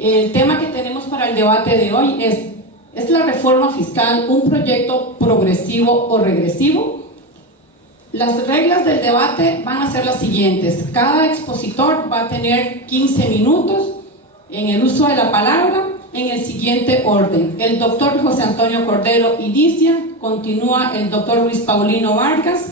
El tema que tenemos para el debate de hoy ¿es la reforma fiscal un proyecto progresivo o regresivo? Las reglas del debate van a ser las siguientes. Cada expositor va a tener 15 minutos en el uso de la palabra en el siguiente orden. El doctor José Antonio Cordero inicia, continúa el doctor Luis Paulino Vargas,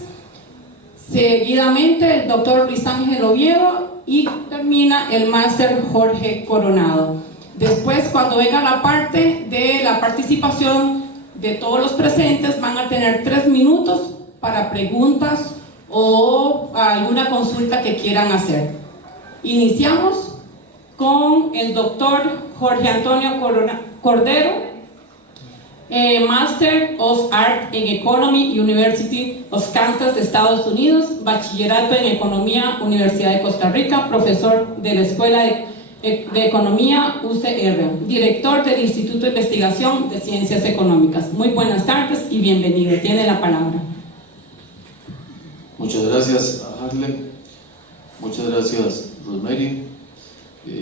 seguidamente el doctor Luis Ángel Oviedo y termina el máster Jorge Coronado. Después, cuando venga la parte de la participación de todos los presentes, van a tener 3 minutos para preguntas o alguna consulta que quieran hacer. Iniciamos con el doctor Jorge Antonio Cordero, Master of Art in Economy, University of Kansas, Estados Unidos, Bachillerato en Economía, Universidad de Costa Rica, profesor de la Escuela de Economía UCR, director del Instituto de Investigación de Ciencias Económicas. Muy buenas tardes y bienvenido. Tiene la palabra. Muchas gracias, Harley. Muchas gracias, Rosemary.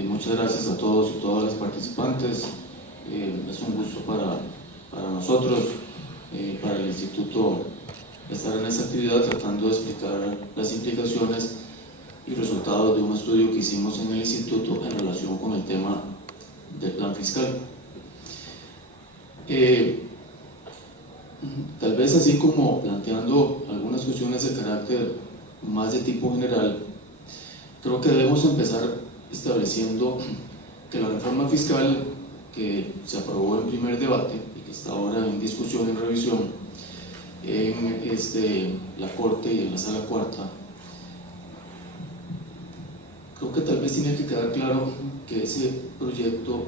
Muchas gracias a todos y todas las participantes. Es un gusto para nosotros, para el Instituto, estar en esta actividad tratando de explicar las implicaciones y resultados de un estudio que hicimos en el Instituto en relación con el tema del plan fiscal. Tal vez así como planteando algunas cuestiones de carácter más de tipo general, creo que debemos empezar estableciendo que la reforma fiscal que se aprobó en primer debate y que está ahora en discusión, en revisión en la Corte y en la Sala Cuarta, creo que tal vez tiene que quedar claro que ese proyecto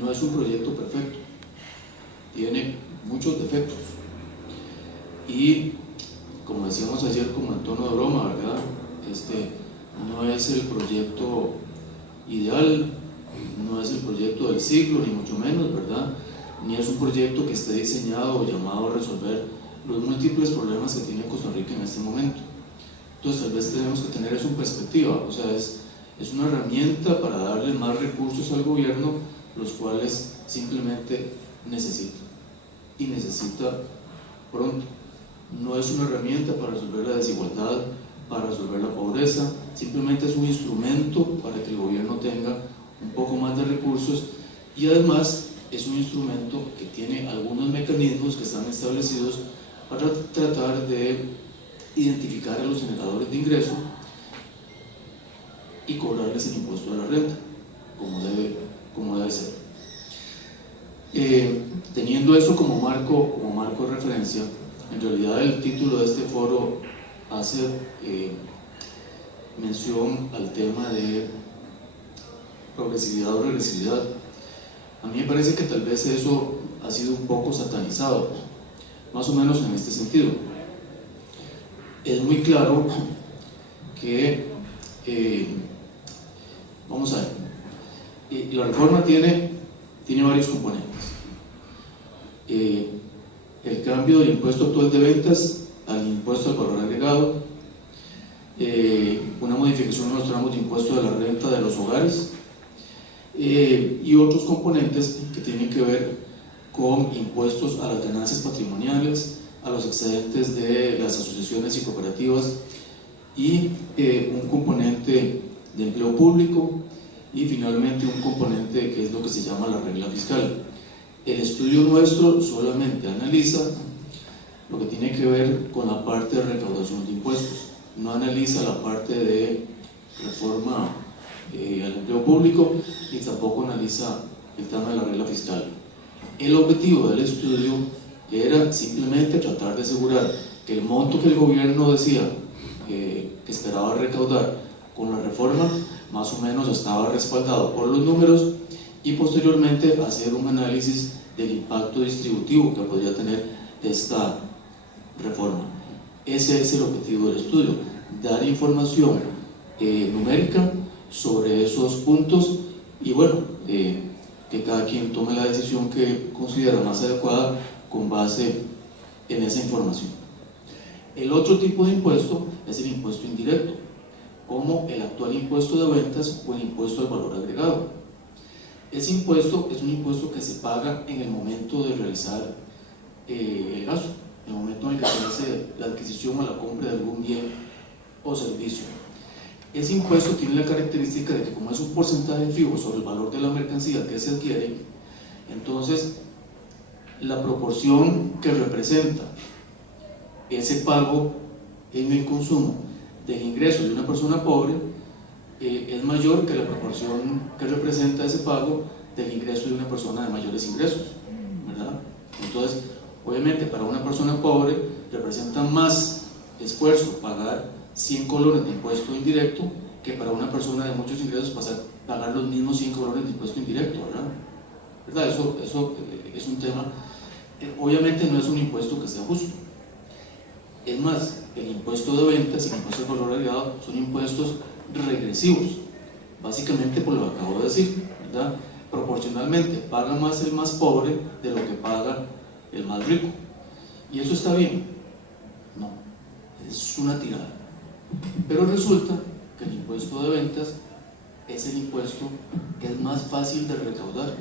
no es un proyecto perfecto, tiene muchos defectos y, como decíamos ayer como en tono de broma, ¿verdad? No es el proyecto ideal, no es el proyecto del siglo, ni mucho menos, ¿verdad? Ni es un proyecto que esté diseñado o llamado a resolver los múltiples problemas que tiene Costa Rica en este momento. Entonces tal vez tenemos que tener eso en perspectiva, o sea, es una herramienta para darle más recursos al gobierno, los cuales simplemente necesita, y necesita pronto. No es una herramienta para resolver la desigualdad, para resolver la pobreza, simplemente es un instrumento para que el gobierno tenga un poco más de recursos, y además es un instrumento que tiene algunos mecanismos que están establecidos para tratar de identificar a los generadores de ingreso y cobrarles el impuesto a la renta, como debe ser. Teniendo eso como marco de referencia, en realidad el título de este foro hace mención al tema de progresividad o regresividad. A mí me parece que tal vez eso ha sido un poco satanizado, más o menos en este sentido. Es muy claro que, vamos a ver, la reforma tiene varios componentes. El cambio del impuesto actual de ventas al impuesto al valor agregado, una modificación en los tramos de impuesto de la renta de los hogares, y otros componentes que tienen que ver con impuestos a las ganancias patrimoniales, a los excedentes de las asociaciones y cooperativas, y un componente de empleo público, y finalmente un componente que es lo que se llama la regla fiscal. El estudio nuestro solamente analiza lo que tiene que ver con la parte de recaudación de impuestos, no analiza la parte de reforma al empleo público, y tampoco analiza el tema de la regla fiscal. El objetivo del estudio era simplemente tratar de asegurar que el monto que el gobierno decía que esperaba recaudar con la reforma más o menos estaba respaldado por los números, y posteriormente hacer un análisis del impacto distributivo que podría tener esta reforma. Ese es el objetivo del estudio, dar información numérica sobre esos puntos, y bueno, que cada quien tome la decisión que considera más adecuada con base en esa información. El otro tipo de impuesto es el impuesto indirecto, como el actual impuesto de ventas o el impuesto al valor agregado. Ese impuesto es un impuesto que se paga en el momento de realizar el gasto, en el momento en el que se hace la adquisición o la compra de algún bien o servicio. Ese impuesto tiene la característica de que, como es un porcentaje fijo sobre el valor de la mercancía que se adquiere, entonces la proporción que representa ese pago en el consumo del ingreso de una persona pobre es mayor que la proporción que representa ese pago del ingreso de una persona de mayores ingresos, ¿verdad? Entonces, obviamente, para una persona pobre representa más esfuerzo pagar 100 colones de impuesto indirecto que para una persona de muchos ingresos pagar los mismos 100 colones de impuesto indirecto, ¿verdad? Eso es un tema, obviamente no es un impuesto que sea justo. Es más, el impuesto de ventas y el impuesto de valor agregado son impuestos regresivos, básicamente por lo que acabo de decir, ¿verdad? Proporcionalmente paga más el más pobre de lo que paga el más rico. ¿Y eso está bien? No, es una tirada. Pero resulta que el impuesto de ventas es el impuesto que es más fácil de recaudar,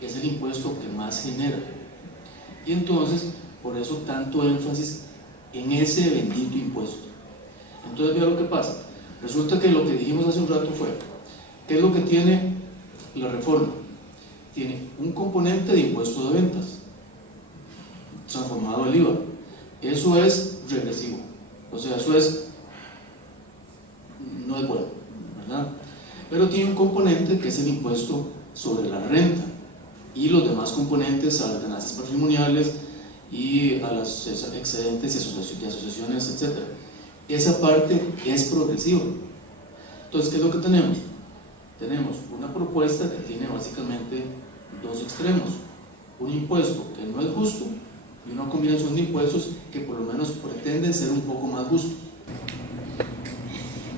es el impuesto que más genera. Y entonces, por eso tanto énfasis en ese bendito impuesto. Entonces, vea lo que pasa. Resulta que lo que dijimos hace un rato fue, ¿qué es lo que tiene la reforma? Tiene un componente de impuesto de ventas transformado al IVA. Eso es regresivo, o sea, eso no es bueno, ¿verdad? Pero tiene un componente que es el impuesto sobre la renta y los demás componentes a las ganancias patrimoniales y a los excedentes y asociaciones, etc. Esa parte es progresiva. Entonces, ¿qué es lo que tenemos? Tenemos una propuesta que tiene básicamente dos extremos: un impuesto que no es justo y una combinación de impuestos que por lo menos pretenden ser un poco más justos.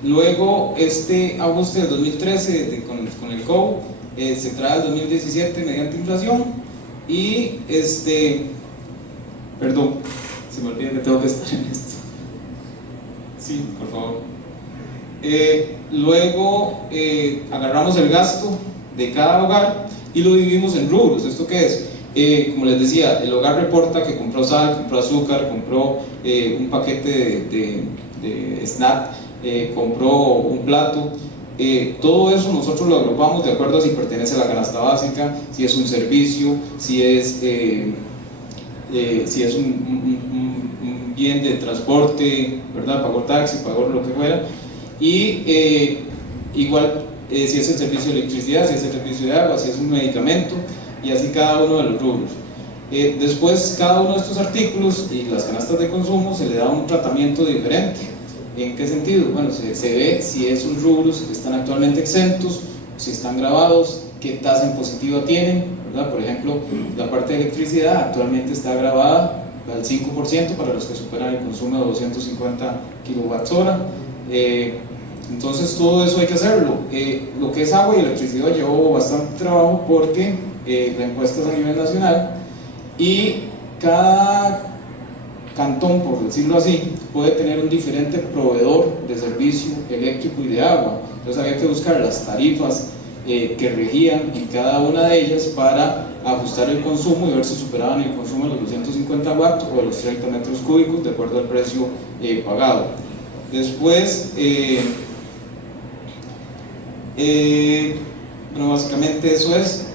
Luego, este ajuste del 2013 con el COU se trae al 2017 mediante inflación y perdón, se me olvida que tengo que estar en esto. Sí, por favor. Luego agarramos el gasto de cada hogar y lo dividimos en rubros. ¿Esto qué es? Como les decía, el hogar reporta que compró sal, compró azúcar, compró un paquete de snack, compró un plato. Todo eso nosotros lo agrupamos de acuerdo a si pertenece a la canasta básica, si es un servicio, si es un bien de transporte, ¿verdad? Pagó taxi, pagó lo que fuera, y igual si es el servicio de electricidad, si es el servicio de agua, si es un medicamento, y así cada uno de los rubros. Después, cada uno de estos artículos y las canastas de consumo se le da un tratamiento diferente. ¿En qué sentido? Bueno, se ve si esos rubros están actualmente exentos, si están grabados, qué tasa impositiva tienen, ¿verdad? Por ejemplo, la parte de electricidad actualmente está grabada al 5% para los que superan el consumo de 250 kWh. Entonces todo eso hay que hacerlo. Lo que es agua y electricidad llevó bastante trabajo porque la encuesta es a nivel nacional y cada cantón, por decirlo así, puede tener un diferente proveedor de servicio eléctrico y de agua. Entonces había que buscar las tarifas que regían en cada una de ellas para ajustar el consumo y ver si superaban el consumo de los 250 watts o de los 30 metros cúbicos de acuerdo al precio pagado. Después, bueno, básicamente eso es.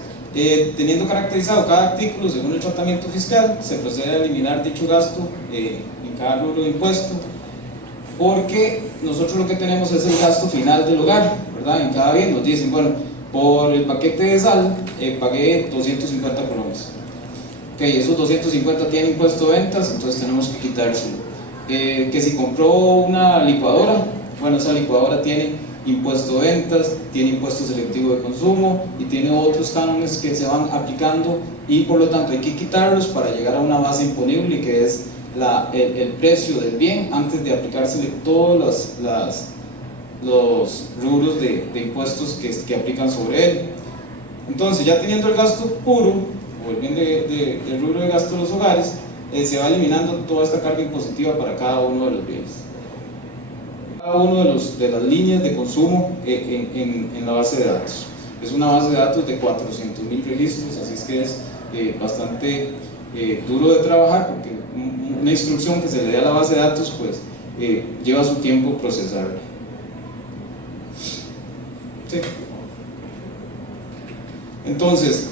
Teniendo caracterizado cada artículo según el tratamiento fiscal, se procede a eliminar dicho gasto en cada rubro de impuesto, porque nosotros lo que tenemos es el gasto final del hogar, ¿verdad? En cada bien nos dicen, bueno, por el paquete de sal pagué 250 colones. Ok, esos 250 tienen impuesto de ventas, entonces tenemos que quitárselo. Que si compró una licuadora, bueno, esa licuadora tiene impuesto de ventas, tiene impuesto selectivo de consumo y tiene otros cánones que se van aplicando y por lo tanto hay que quitarlos para llegar a una base imponible que es el precio del bien antes de aplicársele todos los rubros de impuestos que aplican sobre él. Entonces, ya teniendo el gasto puro o el bien del rubro de gasto de los hogares, se va eliminando toda esta carga impositiva para cada uno de los bienes, cada uno de las líneas de consumo en la base de datos. Es una base de datos de 400.000 registros, así es que es bastante duro de trabajar, porque una instrucción que se le dé a la base de datos pues lleva su tiempo procesarla. Sí. Entonces,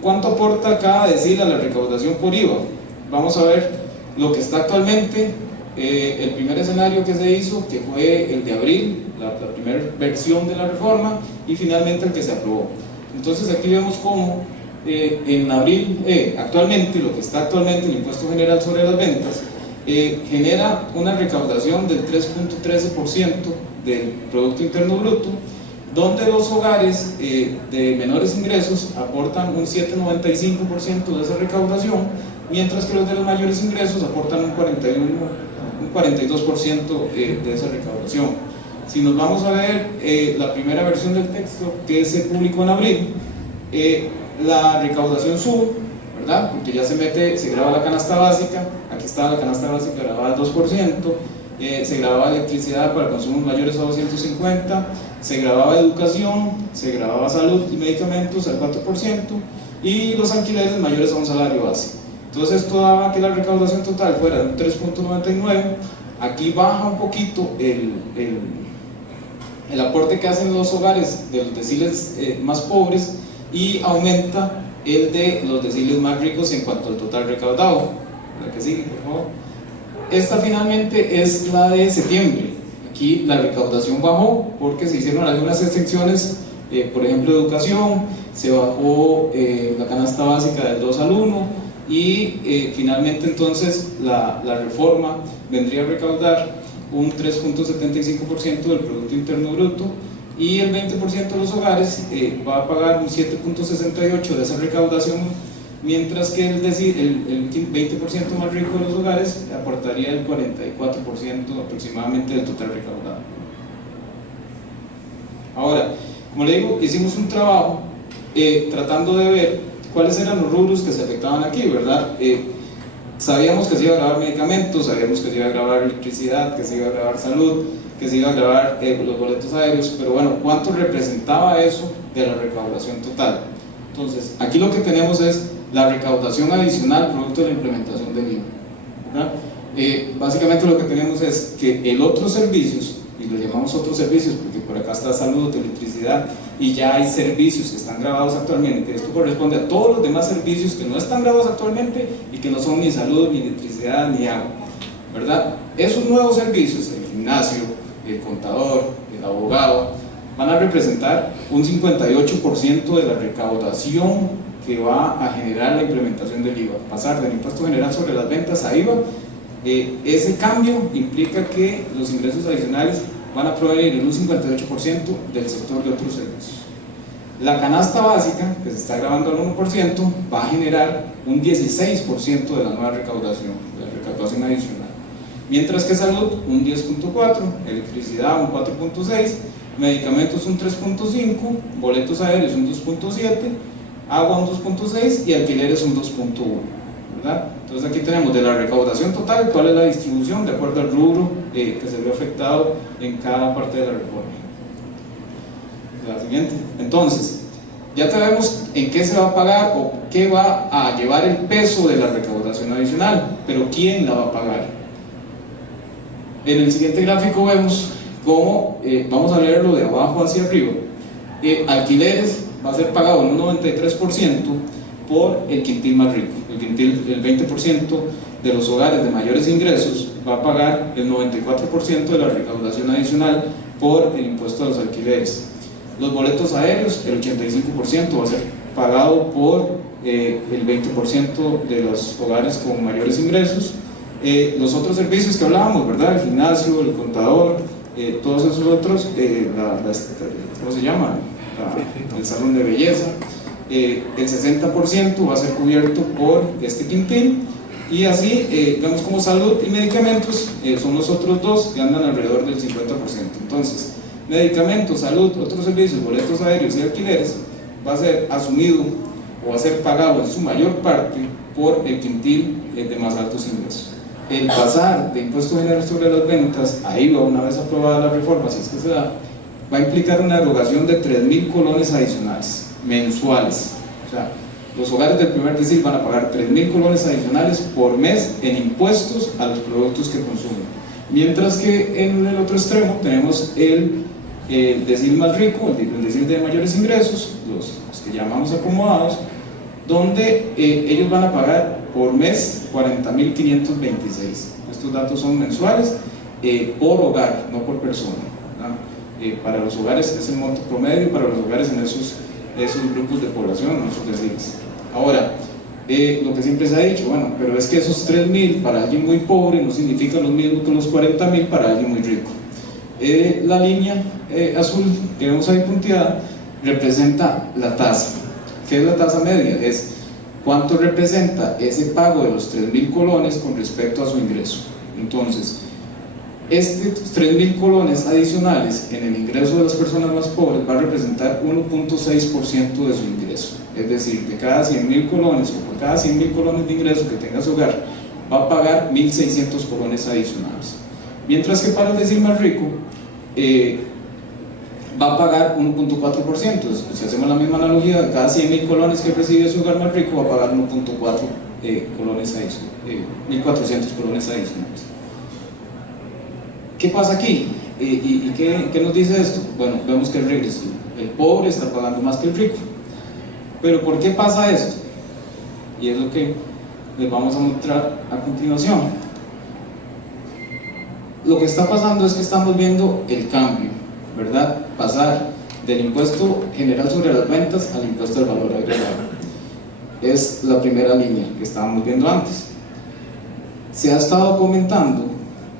¿cuánto aporta cada decil a la recaudación por IVA? Vamos a ver lo que está actualmente. El primer escenario que se hizo, que fue el de abril, la primera versión de la reforma, y finalmente el que se aprobó. Entonces aquí vemos cómo en abril, actualmente, lo que está actualmente el impuesto general sobre las ventas, genera una recaudación del 3.13% del Producto Interno Bruto, donde los hogares de menores ingresos aportan un 7,95% de esa recaudación, mientras que los de los mayores ingresos aportan un 42% de esa recaudación. Si nos vamos a ver la primera versión del texto que se publicó en abril, la recaudación sube, ¿verdad? Porque ya se graba la canasta básica, aquí está la canasta básica grabada al 2%, se grababa electricidad para consumos mayores a 250, se grababa educación, se grababa salud y medicamentos al 4%, y los alquileres mayores a un salario base. Entonces esto daba que la recaudación total fuera de un 3.99. Aquí baja un poquito el aporte que hacen los hogares de los deciles más pobres, y aumenta el de los deciles más ricos en cuanto al total recaudado. La que sigue, por favor. Esta finalmente es la de septiembre. Aquí la recaudación bajó porque se hicieron algunas exenciones, por ejemplo educación, se bajó la canasta básica del 2 al 1, y finalmente entonces la reforma vendría a recaudar un 3.75% del Producto Interno Bruto, y el 20% de los hogares va a pagar un 7.68% de esa recaudación, mientras que el 20% más rico de los hogares aportaría el 44% aproximadamente del total recaudado. Ahora, como le digo, hicimos un trabajo tratando de ver cuáles eran los rubros que se afectaban aquí, ¿verdad? Sabíamos que se iba a grabar medicamentos, sabíamos que se iba a grabar electricidad, que se iba a grabar salud, que se iba a grabar los boletos aéreos, pero bueno, ¿cuánto representaba eso de la recaudación total? Entonces, aquí lo que tenemos es la recaudación adicional producto de la implementación del IVA, ¿verdad? Básicamente lo que tenemos es que el otros servicios, y lo llamamos otros servicios porque por acá está salud, electricidad, y ya hay servicios que están grabados actualmente. Esto corresponde a todos los demás servicios que no están grabados actualmente y que no son ni salud, ni electricidad, ni agua, ¿verdad? Esos nuevos servicios, el gimnasio, el contador, el abogado, van a representar un 58% de la recaudación que va a generar la implementación del IVA. Pasar del impuesto general sobre las ventas a IVA, ese cambio implica que los ingresos adicionales van a provenir en un 58% del sector de otros servicios. La canasta básica, que se está grabando al 1%, va a generar un 16% de la nueva recaudación, de la recaudación adicional. Mientras que salud, un 10.4%, electricidad, un 4.6%, medicamentos, un 3.5%, boletos aéreos, un 2.7%, agua, un 2.6% y alquileres, un 2.1%, ¿verdad? Entonces aquí tenemos de la recaudación total cuál es la distribución de acuerdo al rubro que se ve afectado en cada parte de la reforma. La siguiente. Entonces, ya sabemos en qué se va a pagar o qué va a llevar el peso de la recaudación adicional, pero ¿quién la va a pagar? En el siguiente gráfico vemos cómo, vamos a leerlo de abajo hacia arriba, alquileres va a ser pagado en un 93% por el quintil más rico. El 20% de los hogares de mayores ingresos va a pagar el 94% de la recaudación adicional por el impuesto a los alquileres. Los boletos aéreos, el 85% va a ser pagado por el 20% de los hogares con mayores ingresos. Los otros servicios que hablábamos, ¿verdad? El gimnasio, el contador, todos esos otros, ¿cómo se llama? El salón de belleza, el 60% va a ser cubierto por este quintil, y así vemos como salud y medicamentos son los otros dos que andan alrededor del 50%. Entonces, medicamentos, salud, otros servicios, boletos aéreos y alquileres va a ser asumido o va a ser pagado en su mayor parte por el quintil de más altos ingresos. El pasar de impuesto general sobre las ventas a IVA, una vez aprobada la reforma, si es que se da, va a implicar una erogación de 3.000 colones adicionales, mensuales. O sea, los hogares del primer decil van a pagar 3.000 colones adicionales por mes en impuestos a los productos que consumen. Mientras que en el otro extremo tenemos el decil más rico, el decil de mayores ingresos, los que llamamos acomodados, donde ellos van a pagar por mes 40.526. Estos datos son mensuales por hogar, no por persona, ¿no? Para los hogares es el monto promedio, para los hogares en esos grupos de población, en esos deciles. Ahora, lo que siempre se ha dicho, bueno, pero es que esos 3.000 para alguien muy pobre no significan lo mismo que los 40.000 para alguien muy rico. La línea azul que vemos ahí punteada representa la tasa. ¿Qué es la tasa media? Es cuánto representa ese pago de los 3.000 colones con respecto a su ingreso. Entonces, estos 3.000 colones adicionales en el ingreso de las personas más pobres va a representar 1.6% de su ingreso. Es decir, de cada 100.000 colones o por cada 100.000 colones de ingreso que tenga su hogar, va a pagar 1.600 colones adicionales. Mientras que para el decil más rico, va a pagar 1.4%. Si hacemos la misma analogía, de cada 100.000 colones que recibe su hogar más rico, va a pagar 1.4 colones adicionales, 1.400 colones adicionales. ¿Qué pasa aquí? ¿Y qué nos dice esto? Bueno, vemos que es regresivo. El pobre está pagando más que el rico. Pero ¿por qué pasa esto? Y es lo que les vamos a mostrar a continuación. Lo que está pasando es que estamos viendo el cambio, ¿verdad? Pasar del impuesto general sobre las ventas al impuesto al valor agregado. Es la primera línea que estábamos viendo antes. Se ha estado comentando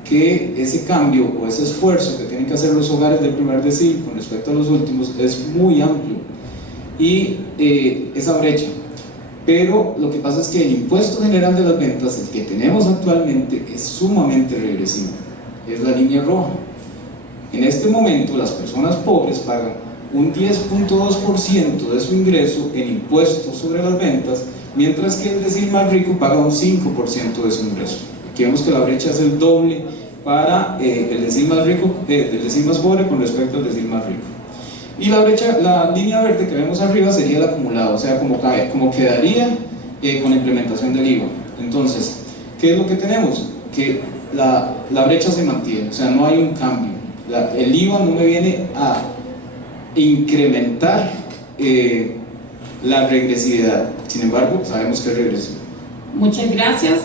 que ese cambio o ese esfuerzo que tienen que hacer los hogares del primer decil con respecto a los últimos es muy amplio y esa brecha, pero lo que pasa es que el impuesto general de las ventas, el que tenemos actualmente, es sumamente regresivo, es la línea roja. En este momento las personas pobres pagan un 10.2% de su ingreso en impuestos sobre las ventas, mientras que el decil más rico paga un 5% de su ingreso. Aquí vemos que la brecha es el doble para el decil más rico, el decil más pobre con respecto al decil más rico. Y la brecha, la línea verde que vemos arriba sería el acumulado, o sea, como quedaría con la implementación del IVA. Entonces, ¿qué es lo que tenemos? Que la brecha se mantiene, o sea, no hay un cambio. El IVA no me viene a incrementar la regresividad, sin embargo, sabemos que es regresivo. Muchas gracias.